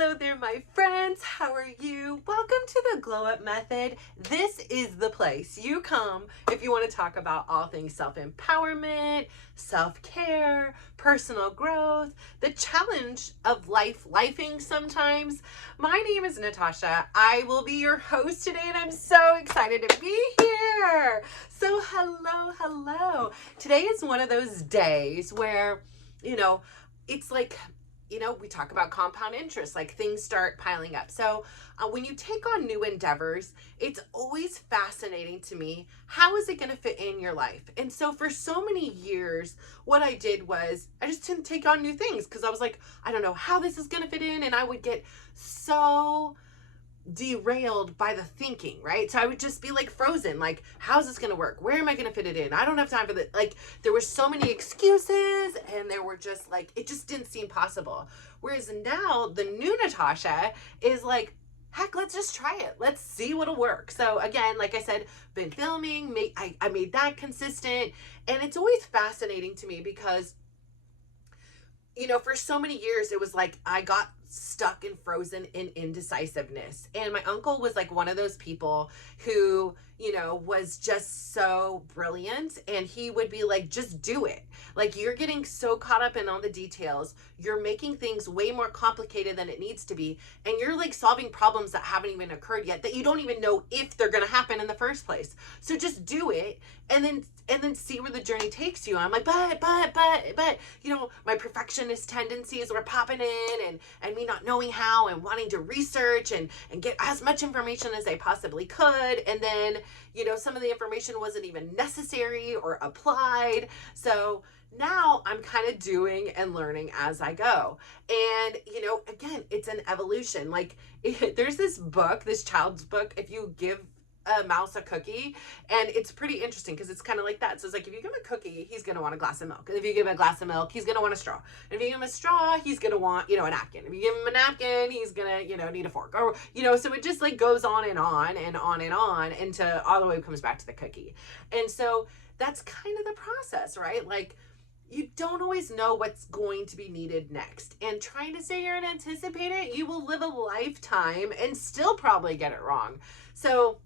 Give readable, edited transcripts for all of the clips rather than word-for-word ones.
Hello there, my friends. How are you? Welcome to the Glow Up Method. This is the place you come if you want to talk about all things self-empowerment, self-care, personal growth, the challenge of lifing sometimes. My name is Natasha. I will be your host today, and I'm so excited to be here. So hello. Today is one of those days where, it's like, we talk about compound interest, like things start piling up. So when you take on new endeavors, it's always fascinating to me. How is it going to fit in your life? And so for so many years, what I did was I just didn't take on new things because I was like, I don't know how this is going to fit in. And I would get so derailed by the thinking, right? So I would just be like frozen, like, how's this gonna work? Where am I gonna fit it in? I don't have time for that. Like, there were so many excuses, and there were just like, it just didn't seem possible. Whereas now the new Natasha is like, heck, let's just try it. Let's see what'll work. So again, like I said, been filming, I made that consistent. And it's always fascinating to me because for so many years, it was like I got stuck and frozen in indecisiveness. And my uncle was like one of those people who, was just so brilliant. And he would be like, just do it. Like, you're getting so caught up in all the details. You're making things way more complicated than it needs to be. And you're like solving problems that haven't even occurred yet, that you don't even know if they're going to happen in the first place. So just do it and then see where the journey takes you. I'm like, but, my perfectionist tendencies were popping in and me not knowing how and wanting to research and get as much information as I possibly could. And then, some of the information wasn't even necessary or applied. So now I'm kind of doing and learning as I go. And, again, it's an evolution. Like, there's this book, this child's book, if you give a mouse a cookie, and it's pretty interesting because it's kind of like that. So it's like, if you give him a cookie, he's gonna want a glass of milk. If you give him a glass of milk, he's gonna want a straw. And if you give him a straw, he's gonna want, a napkin. If you give him a napkin, he's gonna, need a fork. Or, so it just like goes on and on and on and on until all the way comes back to the cookie. And so that's kind of the process, right? Like, you don't always know what's going to be needed next. And trying to say you're going to anticipate it, you will live a lifetime and still probably get it wrong. So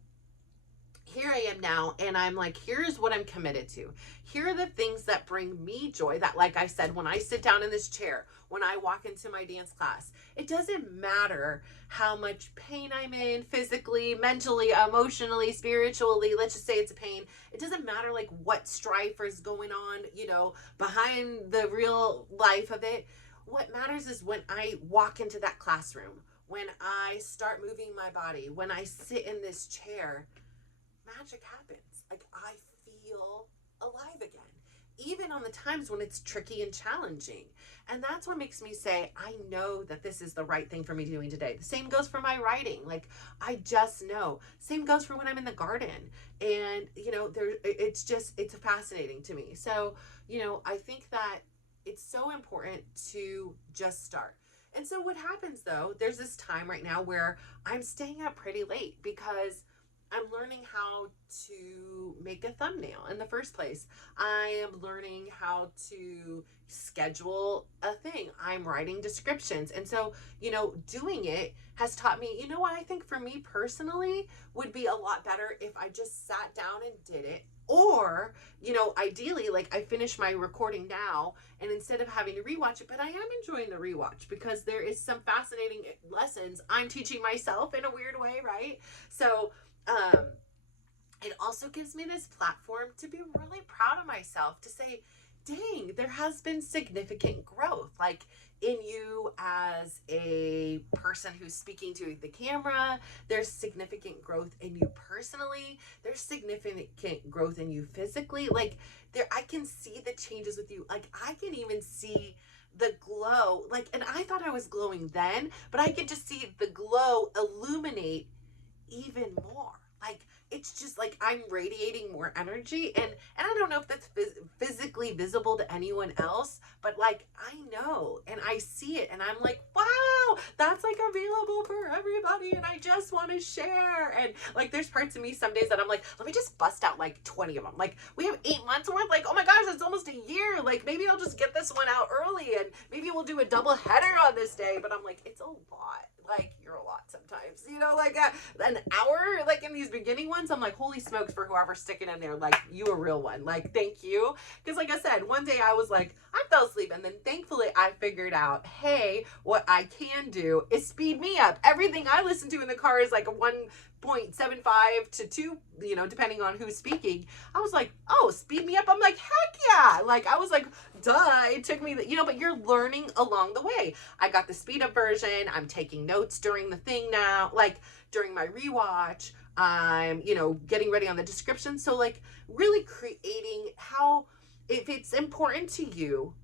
here I am now, and I'm like, here's what I'm committed to. Here are the things that bring me joy, that, like I said, when I sit down in this chair, when I walk into my dance class, it doesn't matter how much pain I'm in physically, mentally, emotionally, spiritually. Let's just say it's a pain. It doesn't matter like what strife is going on, behind the real life of it. What matters is when I walk into that classroom, when I start moving my body, when I sit in this chair, magic happens. Like, I feel alive again, even on the times when it's tricky and challenging. And that's what makes me say, I know that this is the right thing for me doing today. The same goes for my writing. Like, I just know. Same goes for when I'm in the garden. And, it's fascinating to me. So, I think that it's so important to just start. And so what happens though, there's this time right now where I'm staying up pretty late because I'm learning how to make a thumbnail in the first place. I am learning how to schedule a thing. I'm writing descriptions. And so, doing it has taught me, what I think for me personally would be a lot better if I just sat down and did it. Or, ideally, like, I finish my recording now, and instead of having to rewatch it, but I am enjoying the rewatch because there is some fascinating lessons I'm teaching myself in a weird way, right? So, it also gives me this platform to be really proud of myself, to say, dang, there has been significant growth, like in you as a person who's speaking to the camera. There's significant growth in you personally. There's significant growth in you physically. Like, I can see the changes with you. Like, I can even see the glow, like, and I thought I was glowing then, but I can just see the glow illuminate even more. Like, it's just like I'm radiating more energy, and I don't know if that's physically visible to anyone else, but like, I know and I see it, and I'm like, wow, that's like available for everybody, and I just want to share. And like there's parts of me some days that I'm like, let me just bust out like 20 of them. Like we have 8 months worth, like oh my gosh, it's almost a year. Like maybe I'll just get this one out early, and maybe we'll do a double header on this day. But I'm like, it's a lot. Like you're a lot sometimes, you know, like an hour, like in these beginning ones, I'm like, holy smokes, for whoever's sticking in there, like you a real one, like thank you. Because like I said, one day I was like, I fell asleep, and then thankfully I figured out, hey, what I can do is speed me up. Everything I listen to in the car is like a 1.75 to 2, you know, depending on who's speaking. I was like, oh, speed me up. I'm like, heck yeah. Like I was like, duh, it took me, you know, but you're learning along the way. I got the speed up version. I'm taking notes during the thing now, like during my rewatch. I'm, you know, getting ready on the description. So like really creating how, if it's important to you,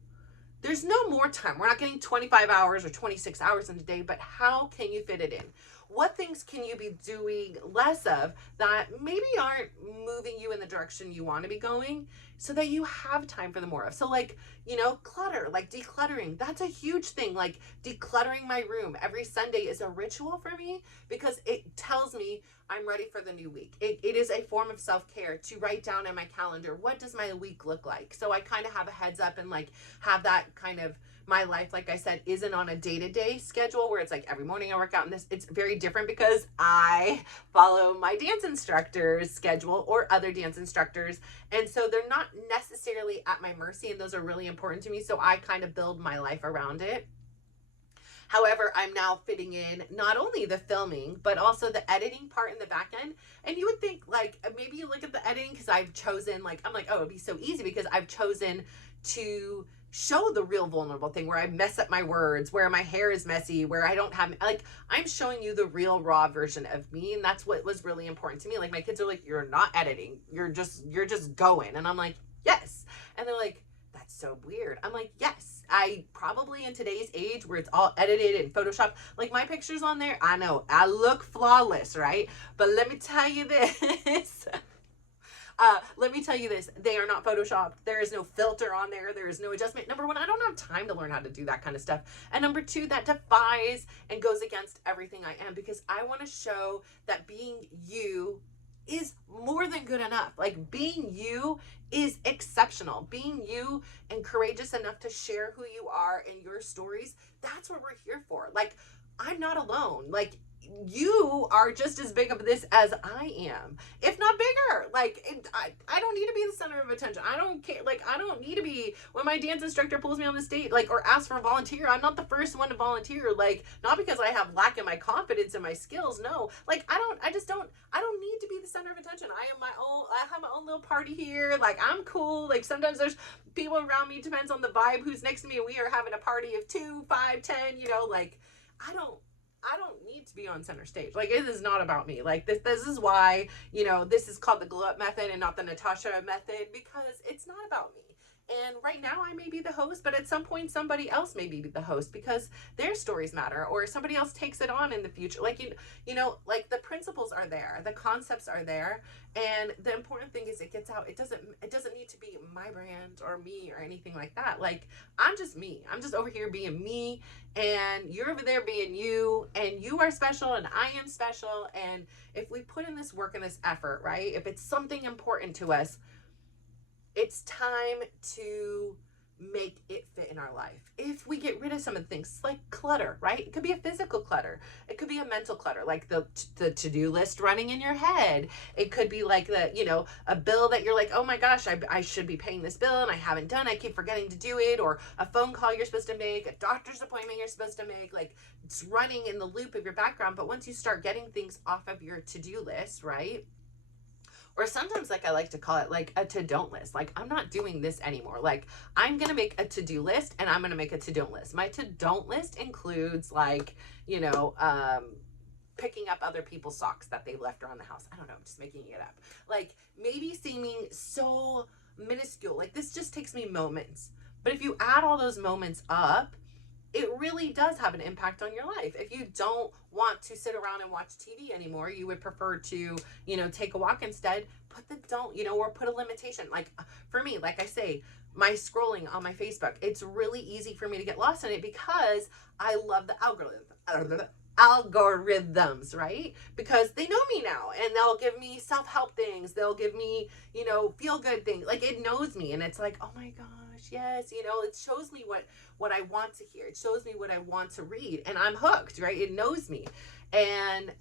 there's no more time. We're not getting 25 hours or 26 hours in a day, but how can you fit it in? What things can you be doing less of that maybe aren't moving you in the direction you want to be going, so that you have time for the more of? So like, you know, clutter, like decluttering, that's a huge thing. Like decluttering my room every Sunday is a ritual for me, because it tells me I'm ready for the new week. It is a form of self-care to write down in my calendar, what does my week look like? So I kind of have a heads up and like have that kind of, my life, like I said, isn't on a day-to-day schedule where it's like every morning I work out, and this, it's very different because I follow my dance instructor's schedule or other dance instructors. And so they're not necessarily at my mercy, and those are really important to me. So I kind of build my life around it. However, I'm now fitting in not only the filming, but also the editing part in the back end. And you would think like, maybe you look at the editing, because I've chosen, like, I'm like, oh, it'd be so easy because I've chosen to show the real vulnerable thing where I mess up my words, where my hair is messy, where I don't have, like, I'm showing you the real raw version of me. And that's what was really important to me. Like my kids are like, you're not editing. You're just going. And I'm like, yes. And they're like, that's so weird. I'm like, yes, I probably in today's age where it's all edited and Photoshop, like my pictures on there, I know I look flawless, right? But let me tell you this. Let me tell you this, they are not Photoshopped. There is no filter on there. There is no adjustment. Number one, I don't have time to learn how to do that kind of stuff. And number two, that defies and goes against everything I am, because I want to show that being you is more than good enough. Like being you is exceptional. Being you and courageous enough to share who you are and your stories, that's what we're here for. Like I'm not alone. Like you are just as big of this as I am, if not bigger. Like I don't need to be the center of attention. I don't care. Like I don't need to be, when my dance instructor pulls me on the stage, like, or asks for a volunteer, I'm not the first one to volunteer. Like not because I have lack in my confidence and my skills. No, like I don't need to be the center of attention. I have my own little party here. Like I'm cool. Like sometimes there's people around me, depends on the vibe, who's next to me. We are having a party of 2, 5, 10, you know, like I don't need to be on center stage. Like it is not about me. Like this is why, you know, this is called the glow up method and not the Natasha method, because it's not about me. And right now I may be the host, but at some point somebody else may be the host because their stories matter, or somebody else takes it on in the future. Like, you know, like the principles are there, the concepts are there. And the important thing is it gets out. It doesn't need to be my brand or me or anything like that. Like I'm just me. I'm just over here being me, and you're over there being you, and you are special and I am special. And if we put in this work and this effort, right? If it's something important to us, it's time to make it fit in our life. If we get rid of some of the things like clutter, right? It could be a physical clutter. It could be a mental clutter, like the to-do list running in your head. It could be like the, you know, a bill that you're like, oh my gosh, I should be paying this bill and I haven't done. I keep forgetting to do it. Or a phone call you're supposed to make, a doctor's appointment you're supposed to make. Like it's running in the loop of your background. But once you start getting things off of your to-do list, right? Or sometimes, like I like to call it like a to-don't list. Like I'm not doing this anymore. Like I'm going to make a to-do list and I'm going to make a to-don't list. My to-don't list includes like, you know, picking up other people's socks that they left around the house. I don't know. I'm just making it up. Like maybe seeming so minuscule. Like this just takes me moments. But if you add all those moments up, it really does have an impact on your life. If you don't want to sit around and watch TV anymore, you would prefer to, you know, take a walk instead, put the don't, you know, or put a limitation. Like for me, like I say, my scrolling on my Facebook, it's really easy for me to get lost in it because I love the algorithms, right? Because they know me now and they'll give me self-help things. They'll give me, feel good things. Like it knows me and it's like, oh my gosh, yes, it shows me what I want to hear. It shows me what I want to read and I'm hooked, right? It knows me. And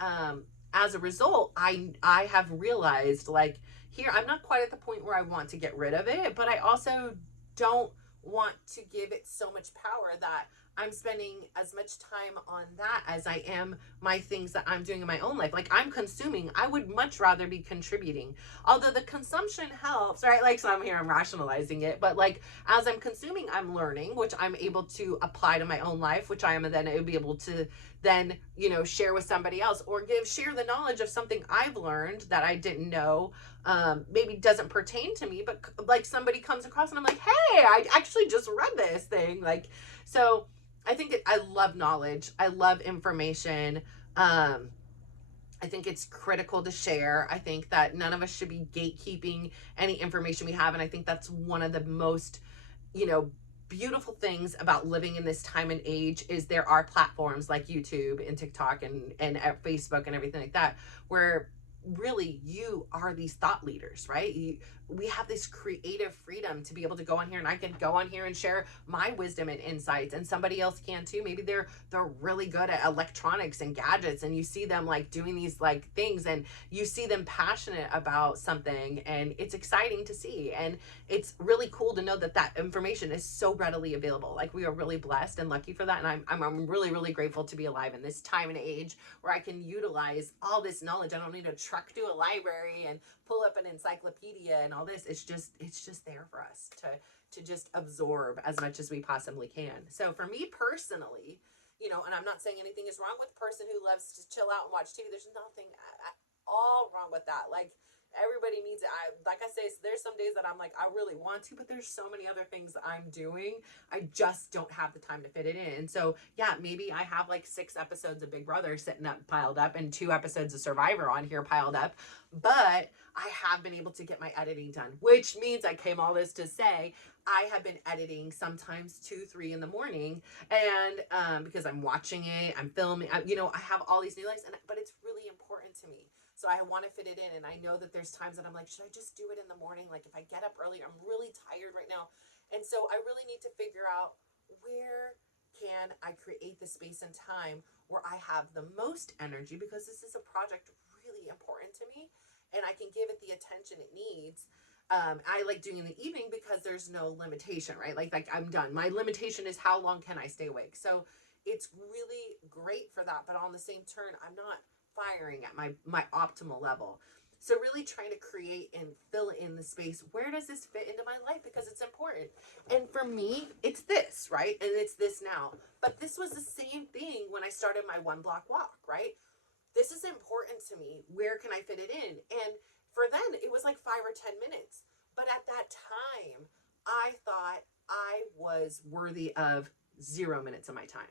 as a result, I have realized like here I'm not quite at the point where I want to get rid of it, but I also don't want to give it so much power that I'm spending as much time on that as I am my things that I'm doing in my own life. Like I'm consuming, I would much rather be contributing. Although the consumption helps, right? Like, so I'm here, I'm rationalizing it, but like as I'm consuming, I'm learning, which I'm able to apply to my own life, which I am then be able to then, share with somebody else or share the knowledge of something I've learned that I didn't know. Maybe doesn't pertain to me, but like somebody comes across and I'm like, hey, I actually just read this thing. Like, so I think I love knowledge. I love information. I think it's critical to share. I think that none of us should be gatekeeping any information we have. And I think that's one of the most, you know, beautiful things about living in this time and age is there are platforms like YouTube and TikTok and Facebook and everything like that, where really you are these thought leaders, right? We have this creative freedom to be able to go on here and I can go on here and share my wisdom and insights and somebody else can too. Maybe they're really good at electronics and gadgets and you see them like doing these like things and you see them passionate about something and it's exciting to see. And it's really cool to know that that information is so readily available. Like we are really blessed and lucky for that. And I'm really, really grateful to be alive in this time and age where I can utilize all this knowledge. I don't need to truck to a library and pull up an encyclopedia and all this. It's just there for us to just absorb as much as we possibly can. So for me personally, and I'm not saying anything is wrong with a person who loves to chill out and watch TV. There's nothing at all wrong with that. Like everybody needs it. Like I say, there's some days that I'm like, I really want to, but there's so many other things I'm doing. I just don't have the time to fit it in. And so, yeah, maybe I have like 6 episodes of Big Brother sitting up piled up and 2 episodes of Survivor on here piled up, but I have been able to get my editing done, which means I came all this to say I have been editing sometimes 2, 3 in the morning, and because I'm watching it, I'm filming, I have all these new lights, but it's really important to me. So I want to fit it in. And I know that there's times that I'm like, should I just do it in the morning? Like if I get up early, I'm really tired right now. And so I really need to figure out where can I create the space and time where I have the most energy, because this is a project really important to me and I can give it the attention it needs. I like doing in the evening because there's no limitation, right? Like I'm done. My limitation is how long can I stay awake? So it's really great for that. But on the same turn, I'm not firing at my optimal level. So really trying to create and fill in the space. Where does this fit into my life? Because it's important. And for me, it's this, right? And it's this now. But this was the same thing when I started my 1 block walk, right? This is important to me. Where can I fit it in? And for then, it was like 5 or 10 minutes. But at that time, I thought I was worthy of 0 minutes of my time.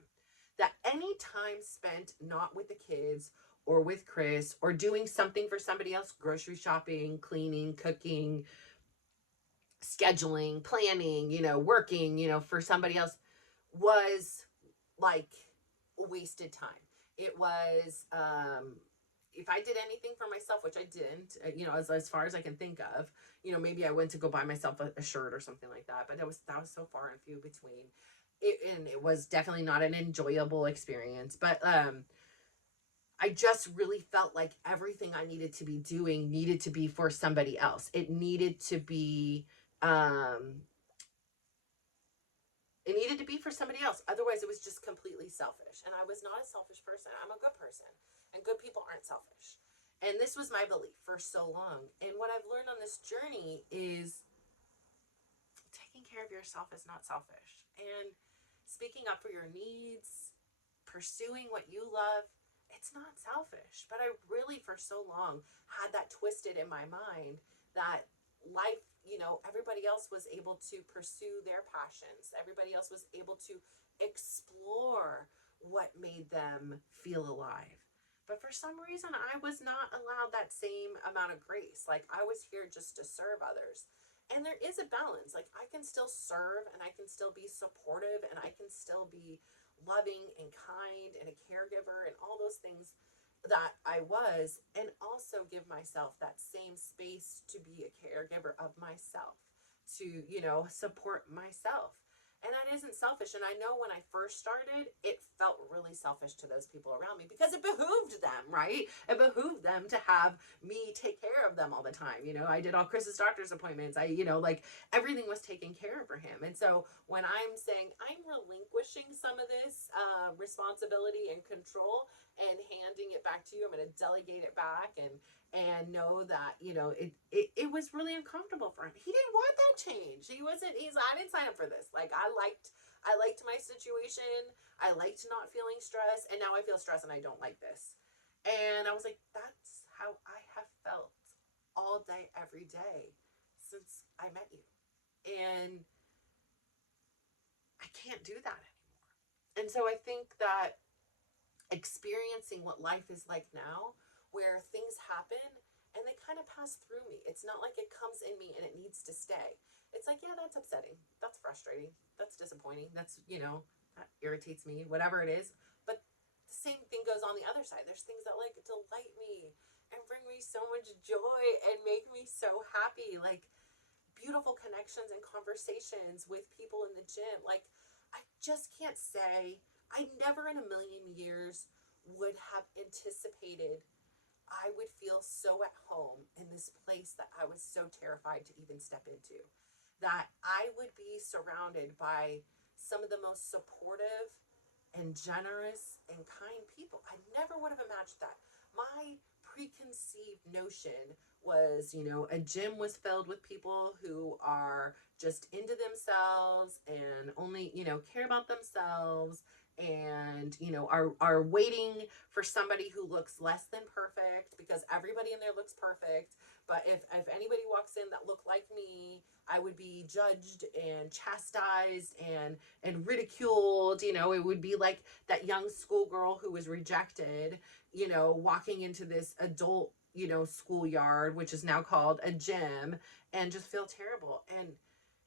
That any time spent not with the kids or with Chris or doing something for somebody else, grocery shopping, cleaning, cooking, scheduling, planning, working, for somebody else, was like wasted time. It was, if I did anything for myself, which I didn't, as far as I can think of, maybe I went to go buy myself a shirt or something like that, but that was so far and few between. And it was definitely not an enjoyable experience, but I just really felt like everything I needed to be doing needed to be for somebody else. It needed to be for somebody else. Otherwise, it was just completely selfish. And I was not a selfish person. I'm a good person. And good people aren't selfish. And this was my belief for so long. And what I've learned on this journey is taking care of yourself is not selfish. And speaking up for your needs, pursuing what you love, it's not selfish. But I really, for so long, had that twisted in my mind that life, everybody else was able to pursue their passions. Everybody else was able to explore what made them feel alive. But for some reason, I was not allowed that same amount of grace. Like I was here just to serve others. And there is a balance. Like I can still serve and I can still be supportive and I can still be loving and kind and a caregiver and all those things that I was, and also give myself that same space to be a caregiver of myself, to, support myself. And that isn't selfish. And I know when I first started, it felt really selfish to those people around me because it behooved them, right? It behooved them to have me take care of them all the time. I did all Chris's doctor's appointments. Like everything was taken care of for him. And so when I'm saying I'm relinquishing some of this responsibility and control and handing it back to you, I'm going to delegate it back and know that it was really uncomfortable for him. He didn't want that change. I didn't sign up for this. Like I liked my situation. I liked not feeling stress, and now I feel stress and I don't like this. And I was like, that's how I have felt all day every day since I met you, and I can't do that anymore. And so I think that experiencing what life is like now, where things happen and they kind of pass through me. It's not like it comes in me and it needs to stay. It's like, yeah, that's upsetting. That's frustrating. That's disappointing. That irritates me, whatever it is. But the same thing goes on the other side. There's things that like delight me and bring me so much joy and make me so happy. Like beautiful connections and conversations with people in the gym. Like, I just can't say, I never in a million years would have anticipated I would feel so at home in this place that I was so terrified to even step into. That I would be surrounded by some of the most supportive and generous and kind people. I never would have imagined that. My preconceived notion was, a gym was filled with people who are just into themselves and only, care about themselves and, are waiting for somebody who looks less than perfect because everybody in there looks perfect. But if anybody walks in that looked like me, I would be judged and chastised and ridiculed. It would be like that young schoolgirl who was rejected, walking into this adult, schoolyard, which is now called a gym, and just feel terrible. And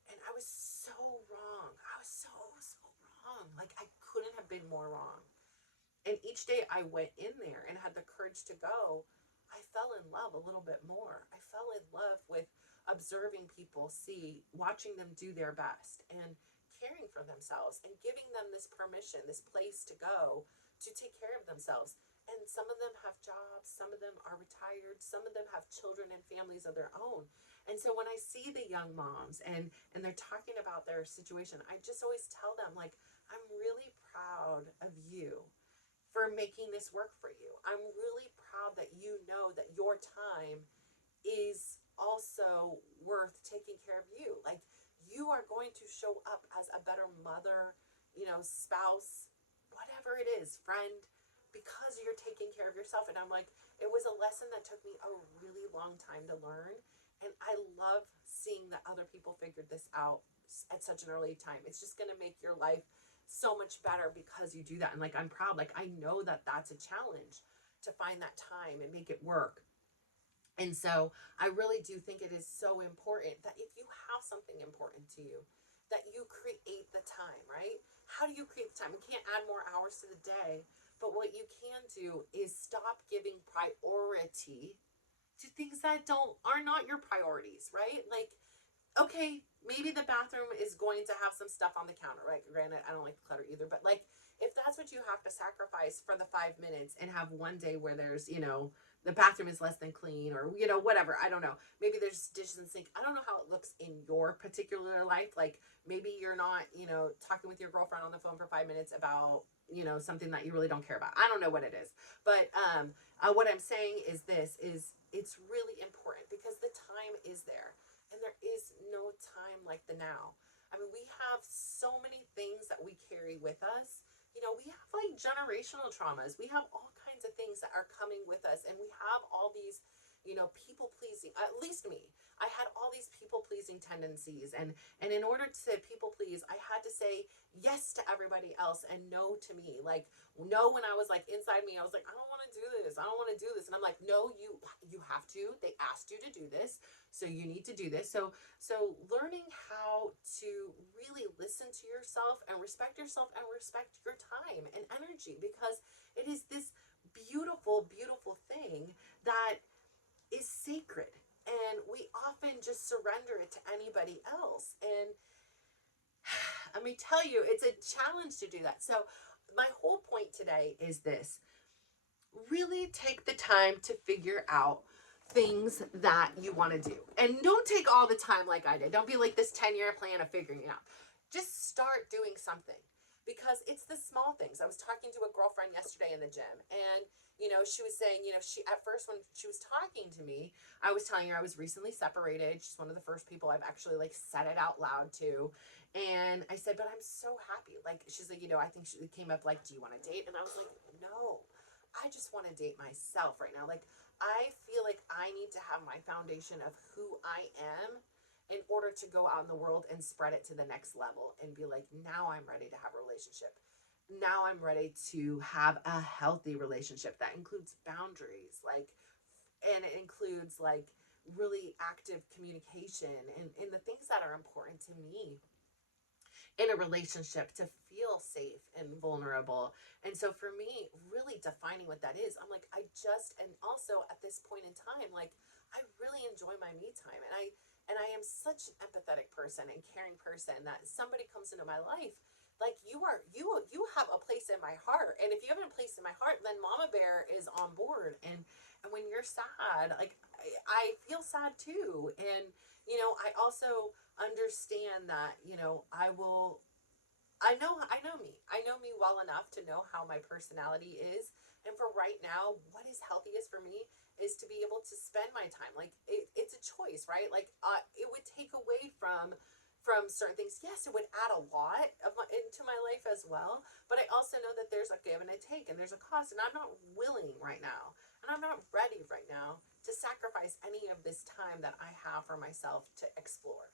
I was so wrong. I was so wrong. Like I couldn't have been more wrong. And each day I went in there and had the courage to go, I fell in love a little bit more. I fell in love with observing people, watching them do their best and caring for themselves and giving them this permission, this place to go to take care of themselves. And some of them have jobs, some of them are retired, some of them have children and families of their own. And so when I see the young moms and they're talking about their situation, I just always tell them, like, I'm really proud of you for making this work for you. I'm really proud that you know that your time is also worth taking care of you. Like, you are going to show up as a better mother, spouse, whatever it is, friend, because you're taking care of yourself. And I'm like, it was a lesson that took me a really long time to learn. And I love seeing that other people figured this out at such an early time. It's just going to make your life so much better because you do that. And like, I'm proud. Like, I know that that's a challenge to find that time and make it work. And so I really do think it is so important that if you have something important to you, that you create the time, right? How do you create the time? You can't add more hours to the day, but what you can do is stop giving priority to things that are not your priorities, right? Like, okay, maybe the bathroom is going to have some stuff on the counter, right? Granted, I don't like the clutter either, but like, if that's what you have to sacrifice for the 5 minutes and have one day where there's, the bathroom is less than clean or, whatever, I don't know. Maybe there's dishes in the sink. I don't know how it looks in your particular life. Like maybe you're not, talking with your girlfriend on the phone for 5 minutes about, something that you really don't care about. I don't know what it is. But what I'm saying is it's really important because the time is there. And there is no time like the now. I mean, we have so many things that we carry with us. We have like generational traumas. We have all kinds of things that are coming with us. And we have all these, people pleasing, at least me. I had all these people pleasing tendencies, and in order to people please, I had to say yes to everybody else and no to me. Like, no, when I was like inside me, I was like, I don't want to do this. I don't want to do this. And I'm like, no, you have to. They asked you to do this, so you need to do this. So learning how to really listen to yourself and respect your time and energy, because it is this beautiful, beautiful thing that is sacred. And we often just surrender it to anybody else. And let me tell you, it's a challenge to do that. So my whole point today is this: really take the time to figure out things that you want to do. And don't take all the time like I did. Don't be like this 10-year plan of figuring it out. Just start doing something, because it's the small things. I was talking to a girlfriend yesterday in the gym, and she was saying, she, at first when she was talking to me, I was telling her I was recently separated. She's one of the first people I've actually like said it out loud to. And I said, but I'm so happy. Like, she's like, I think she came up like, do you want to date? And I was like, no, I just want to date myself right now. Like, I feel like I need to have my foundation of who I am in order to go out in the world and spread it to the next level and be like, now I'm ready to have a relationship. Now I'm ready to have a healthy relationship that includes boundaries, like, and it includes like really active communication and the things that are important to me in a relationship, to feel safe and vulnerable. And so for me, really defining what that is, I'm like, and also at this point in time, like, I really enjoy my me time. And I am such an empathetic person and caring person that somebody comes into my life, like, you have a place in my heart. And if you have a place in my heart, then Mama Bear is on board. And when you're sad, like, I feel sad too. And I also understand that, I know me. I know me well enough to know how my personality is. And for right now, what is healthiest for me is to be able to spend my time. Like, it's a choice, right? Like, it would take away from certain things. Yes, it would add a lot into my life as well. But I also know that there's a give and a take, and there's a cost. And I'm not willing right now, and I'm not ready right now to sacrifice any of this time that I have for myself to explore.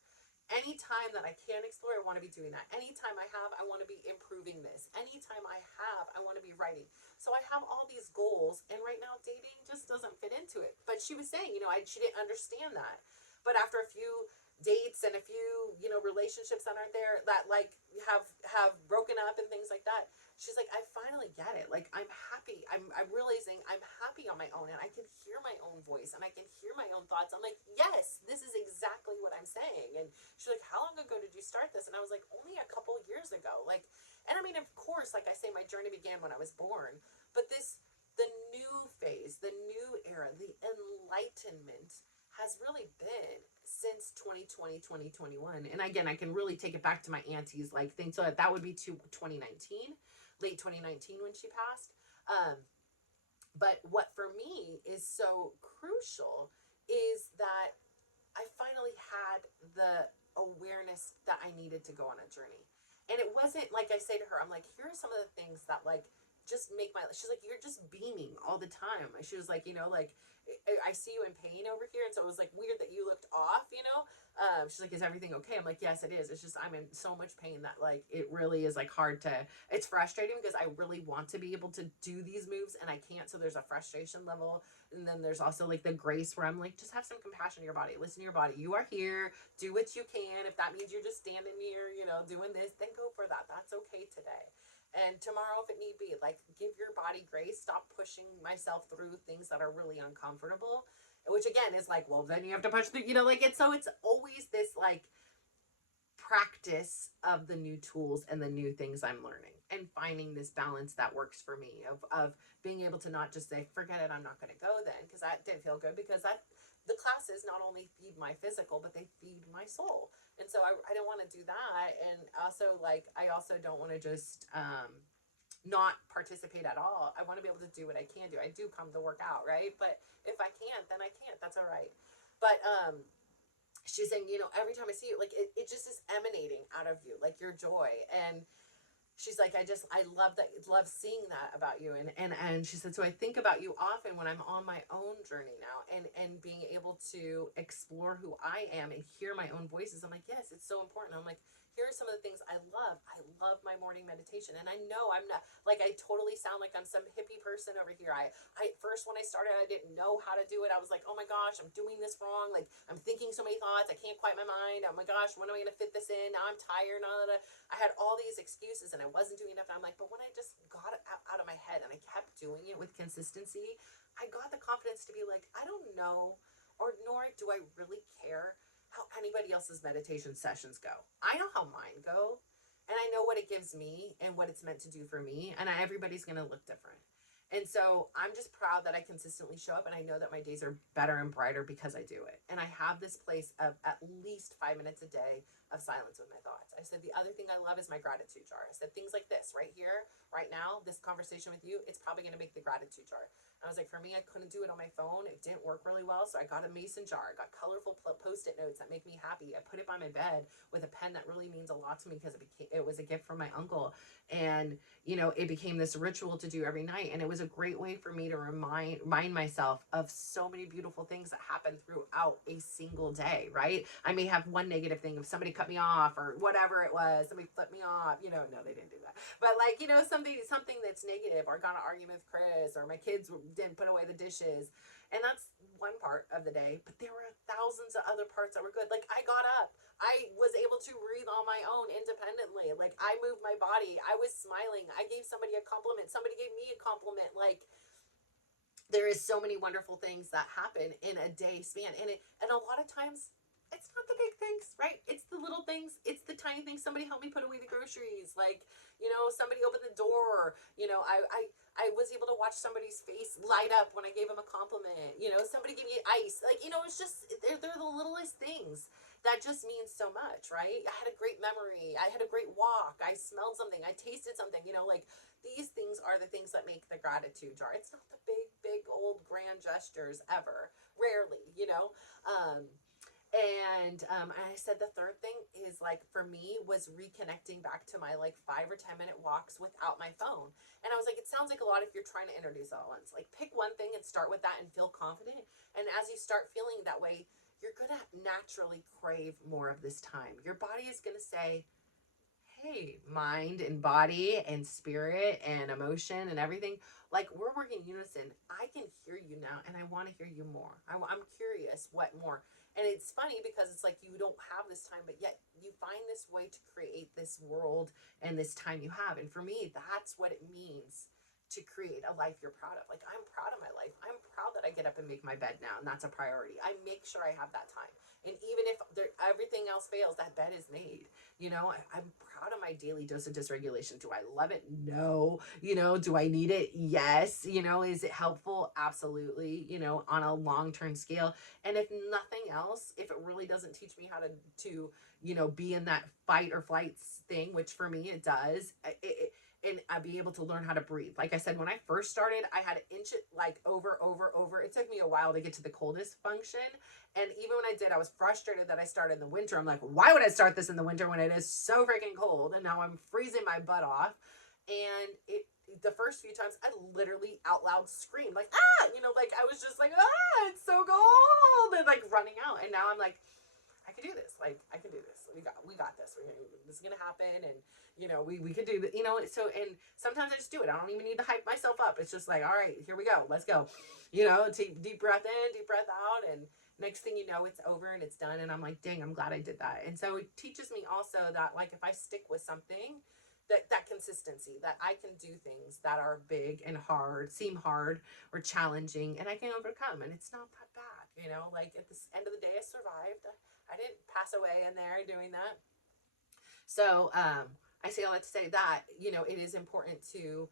Anytime that I can explore, I want to be doing that. Anytime I have, I want to be improving this. Anytime I have, I want to be writing. So I have all these goals, and right now dating just doesn't fit into it. But she was saying, she didn't understand that. But after a few dates and a few, relationships that aren't there, that like have broken up and things like that, she's like, I finally get it. Like, I'm happy. I'm realizing I'm happy on my own, and I can hear my own voice, and I can hear my own thoughts. I'm like, yes, this is exactly what I'm saying. And she's like, how long ago did you start this? And I was like, only a couple years ago. Like, and I mean, of course, like I say, my journey began when I was born, but the new phase, the new era, the enlightenment has really been since 2020, 2021. And again, I can really take it back to my auntie's like thing. So that would be to 2019, late 2019 when she passed. But what for me is so crucial is that I finally had the awareness that I needed to go on a journey. And it wasn't like I say to her, I'm like, here are some of the things that like just make my, she's like, you're just beaming all the time. She was like, like, I see you in pain over here. And so it was like weird that you looked off, she's like, is everything okay? I'm like, yes, it is. It's just, I'm in so much pain that like, it really is like it's frustrating because I really want to be able to do these moves and I can't. So there's a frustration level. And then there's also like the grace where I'm like, just have some compassion in your body. Listen to your body. You are here. Do what you can. If that means you're just standing here, doing this, then go for that. That's okay today. And tomorrow, if it need be, like, give your body grace. Stop pushing myself through things that are really uncomfortable. Which, again, is like, well, then you have to push through, like, it's always this, like, practice of the new tools and the new things I'm learning and finding this balance that works for me of being able to not just say, forget it, I'm not going to go then, because that didn't feel good, because the classes not only feed my physical, but they feed my soul. And so I don't want to do that. And also, like, I also don't want to just not participate at all. I want to be able to do what I can do. I do come to work out, right? But if I can't, then I can't. That's all right. But she's saying, every time I see you, like, it just is emanating out of you, like your joy. And she's like, I love that, love seeing that about you. And she said, so I think about you often when I'm on my own journey now, and being able to explore who I am and hear my own voices. I'm like, yes, it's so important. I'm like, here are some of the things I love. I love my morning meditation. And I know I'm not like, I totally sound like I'm some hippie person over here. I first, when I started, I didn't know how to do it. I was like, oh my gosh, I'm doing this wrong. Like, I'm thinking so many thoughts. I can't quiet my mind. Oh my gosh, when am I going to fit this in? Now I'm tired. I had all these excuses and I wasn't doing enough. And I'm like, but when I just got it out of my head and I kept doing it with consistency, I got the confidence to be like, I don't know, or nor do I really care how anybody else's meditation sessions go. I know how mine go, and I know what it gives me and what it's meant to do for me, and everybody's going to look different. And so I'm just proud that I consistently show up, and I know that my days are better and brighter because I do it. And I have this place of at least 5 minutes a day of silence with my thoughts. I said, the other thing I love is my gratitude jar. I said, things like this right here, right now, this conversation with you, it's probably going to make the gratitude jar. I was like, for me, I couldn't do it on my phone. It didn't work really well. So I got a mason jar. I got colorful post-it notes that make me happy. I put it by my bed with a pen that really means a lot to me because it was a gift from my uncle. And, it became this ritual to do every night. And it was a great way for me to remind myself of so many beautiful things that happen throughout a single day, right? I may have one negative thing if somebody cut me off or whatever it was, somebody flipped me off, no, they didn't do that. But like, something that's negative, or got an argument with Chris, or my kids didn't put away the dishes. And that's one part of the day, but there were thousands of other parts that were good. Like, I got up, I was able to breathe on my own independently. Like, I moved my body, I was smiling, I gave somebody a compliment, somebody gave me a compliment. Like, there is so many wonderful things that happen in a day span. And a lot of times it's not the big things, right? It's the little things. It's the tiny things. Somebody helped me put away the groceries. Like, somebody opened the door. I was able to watch somebody's face light up when I gave them a compliment. Somebody gave me ice. Like, it's just, they're the littlest things that just means so much, right? I had a great memory. I had a great walk. I smelled something. I tasted something, like, these things are the things that make the gratitude jar. It's not the big old grand gestures ever. Rarely, And I said the third thing is, like, for me, was reconnecting back to my, like, 5 or 10 minute walks without my phone. And I was like, it sounds like a lot if you're trying to introduce it all at once. Like, pick one thing and start with that and feel confident. And as you start feeling that way, you're going to naturally crave more of this time. Your body is going to say, hey, mind and body and spirit and emotion and everything, like, we're working in unison. I can hear you now, and I want to hear you more. I'm curious what more. And it's funny because it's like you don't have this time, but yet you find this way to create this world and this time you have. And for me, that's what it means to create a life you're proud of. Like, I'm proud of my life. I'm proud that I get up and make my bed now, and that's a priority. I make sure I have that time. And even if everything else fails, that bed is made. I'm proud of my daily dose of dysregulation. Do I love it? No. Do I need it? Yes. Is it helpful? Absolutely. On a long-term scale. And if nothing else, if it really doesn't teach me how to be in that fight or flight thing, which for me it does, and I'd be able to learn how to breathe. Like I said, when I first started, I had to inch it like over. It took me a while to get to the coldest function. And even when I did, I was frustrated that I started in the winter. I'm like, why would I start this in the winter when it is so freaking cold? And now I'm freezing my butt off. And the first few times I literally out loud screamed, like, like I was just like, it's so cold, and like running out. And now I'm like, I can do this. Like, I can do this. We got this. This is gonna happen, and we could do that. So, and sometimes I just do it. I don't even need to hype myself up. It's just like, all right, here we go. Let's go. Take deep breath in, deep breath out, and next thing you know, it's over and it's done. And I'm like, dang, I'm glad I did that. And so it teaches me also that, like, if I stick with something, that consistency, that I can do things that are big and hard, seem hard or challenging, and I can overcome, and it's not that bad. Like, at the end of the day, I survived. I didn't pass away in there doing that. So I say all that to say that, it is important to,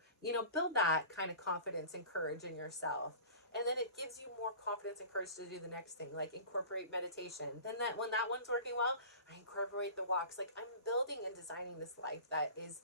build that kind of confidence and courage in yourself. And then it gives you more confidence and courage to do the next thing, like incorporate meditation. Then when that one's working well, I incorporate the walks. Like, I'm building and designing this life that is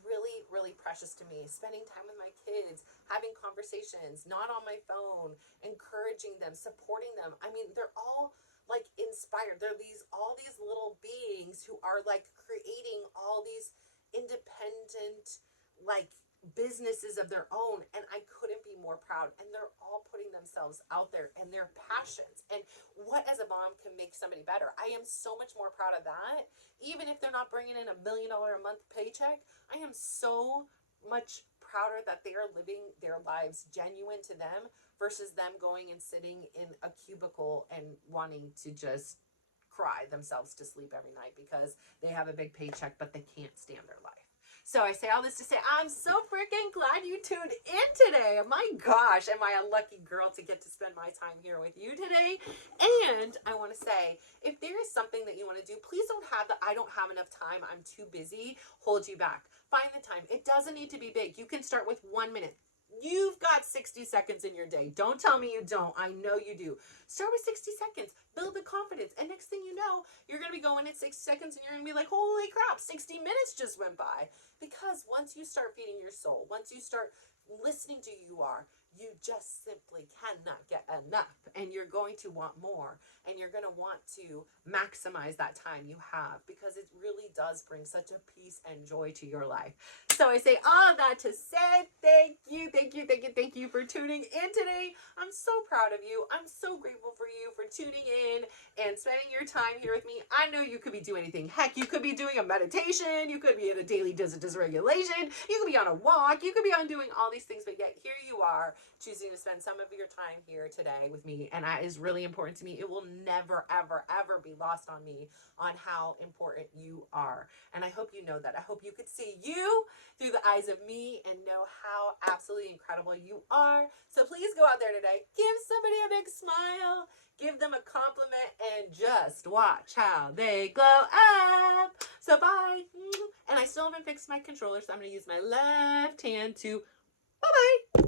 really, really precious to me. Spending time with my kids, having conversations, not on my phone, encouraging them, supporting them. I mean, they're all like inspired. They're all these little beings who are like creating all these independent, like, businesses of their own, and I couldn't be more proud. And they're all putting themselves out there and their passions and what as a mom can make somebody better. I am so much more proud of that. Even if they're not bringing in $1 million a month paycheck, I am so much prouder that they are living their lives genuine to them versus them going and sitting in a cubicle and wanting to just cry themselves to sleep every night because they have a big paycheck but they can't stand their life. So I say all this to say, I'm so freaking glad you tuned in today. My gosh, am I a lucky girl to get to spend my time here with you today? And I want to say, if there is something that you want to do, please don't have the I don't have enough time, I'm too busy, hold you back. Find the time. It doesn't need to be big. You can start with 1 minute. You've got 60 seconds in your day. Don't tell me you don't. I know you do. Start with 60 seconds. Build the confidence. And next thing you know, you're going to be going at 60 seconds and you're going to be like, holy crap, 60 minutes just went by. Because once you start feeding your soul, once you start listening to who you are, you just simply cannot get enough. And you're going to want more. And you're going to want to maximize that time you have because it really does bring such a peace and joy to your life. So I say all of that to say thank you for tuning in today. I'm so proud of you. I'm so grateful for you for tuning in and spending your time here with me. I know you could be doing anything. Heck, you could be doing a meditation. You could be in a daily dysregulation. You could be on a walk. You could be on doing all these things, but yet here you are choosing to spend some of your time here today with me. And that is really important to me. It will never, ever, ever be lost on me on how important you are. And I hope you know that. I hope you could see you through the eyes of me and know how absolutely incredible you are. So please go out there today, give somebody a big smile, give them a compliment, and just watch how they glow up. So bye. And I still haven't fixed my controller, so I'm going to use my left hand to bye-bye.